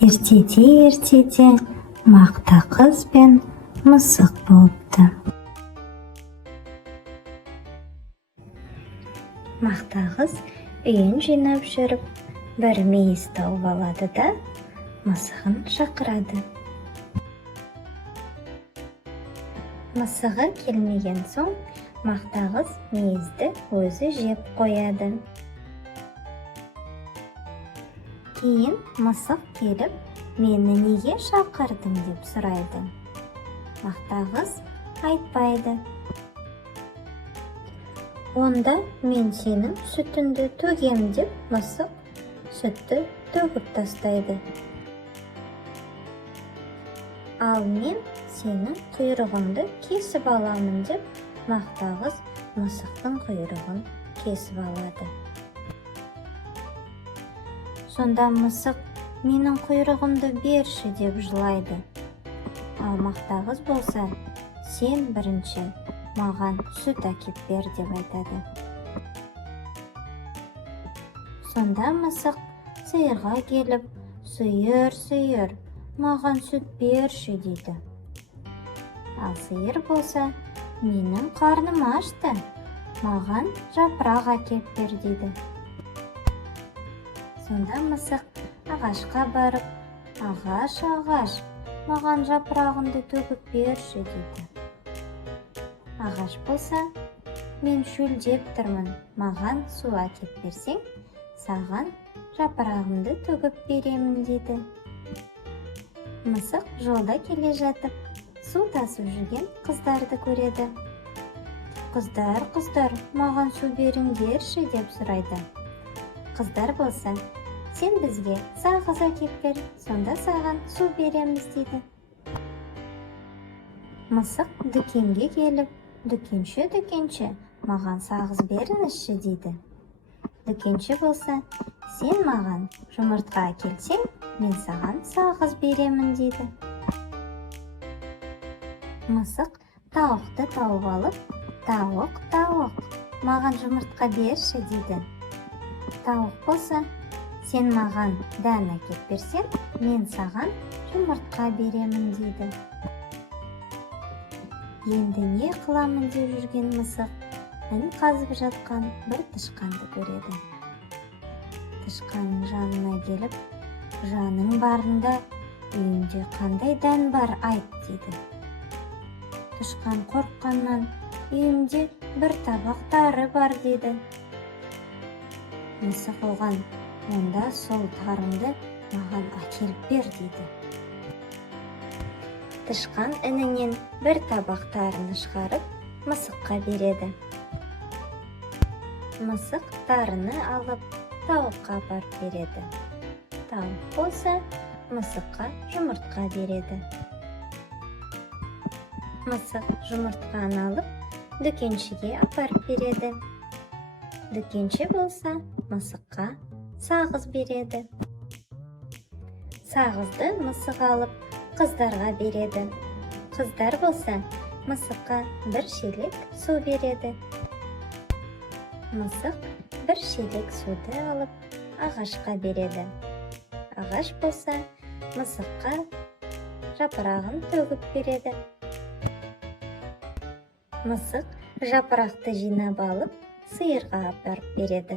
Ертеде мақта қыз бен мысық болыпты. Мақта қыз үйін жинап жүріп, бір мейіз тауып алады да, мысығын шақырады. Мысығы келмеген соң, мақта қыз мейізді өзі жеп қояды. Кейін мысық келіп, мені неге шақырдың деп сұрайды. Мақта қыз айтпайды. Онда мен сенің сүтіңді төгем деп мысық сүтті төгіп тастайды. Ал мен сенің құйрығыңды кесіп аламын деп мақта қыз мысықтың құйрығын кесіп алады. Сонда мысық менің құйрығымды берші деп жылайды. Ал мақта қыз болса, сен бірінші маған сүт әкеп бер деп айтады. Сонда мысық сиырға келіп, сиыр, маған сүт берші дейді. Ал сиыр болса, менің қарным ашты, маған жапырақ әкеп бер дейді. Сонда мысық ағашқа барып, ағаш, маған жапырағыңды төгіп берші дейді. Ағаш болса, мен шөлдеп тұрмын, маған су әкеп берсең, саған жапырағымды төгіп беремін дейді. Мысық жолда келе жатып, су тасып жүрген қыздарды көреді. Қыздар, маған су беріңдерші деп сұрайды. Қыздар болса, сен бізге сағыз әкеп бер, сонда саған су береміз дейді. Мысық дүкенге келіп, дүкенші, маған сағыз беріңізші дейді. Дүкенші болса, сен маған жұмыртқа әкелсең, мен саған сағыз беремін дейді. Мысық тауықты тауып алып, тауық, маған жұмыртқа берші дейді. Тауық болса, сен маған дән әкеп берсең, мен саған жұмыртқа беремін дейді. Енді не қыламын деп жүрген мысық, ін қазып жатқан бір тышқанды көреді. Тышқанның жанына келіп, жаның барында үйінде қандай дән бар айт дейді. Тышқан қорыққаннан, үйімде бір табақ тары бар дейді. Мысық оған, онда сол тарыңды маған әкеліп бер дейді. Тышқан інінен бір табақ тарыны шығарып, мысыққа береді. Мысық тарыны алып, тауыққа апарып береді. Тауық болса, мысыққа жұмыртқа береді. Мысық жұмыртқаны алып, дүкеншіге апарып береді. Дүкенші болса, мысыққа сағыз береді. Сағызды мысық алып, қыздарға береді. Қыздар болса, мысыққа бір шелек су береді. Мысық бір шелек суды алып, ағашқа береді. Ағаш болса, мысыққа жапырағын төгіп береді. Мысық жапырақты жинап алып, сиырға апарып береді.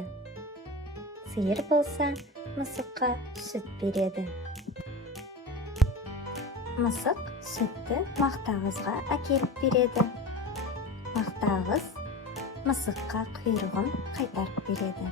Сиыр болса, мысыққа сүт береді. Мысық сүтті мақта қызға әкеліп береді. Мақта қыз мысыққа құйрығын қайтарып береді.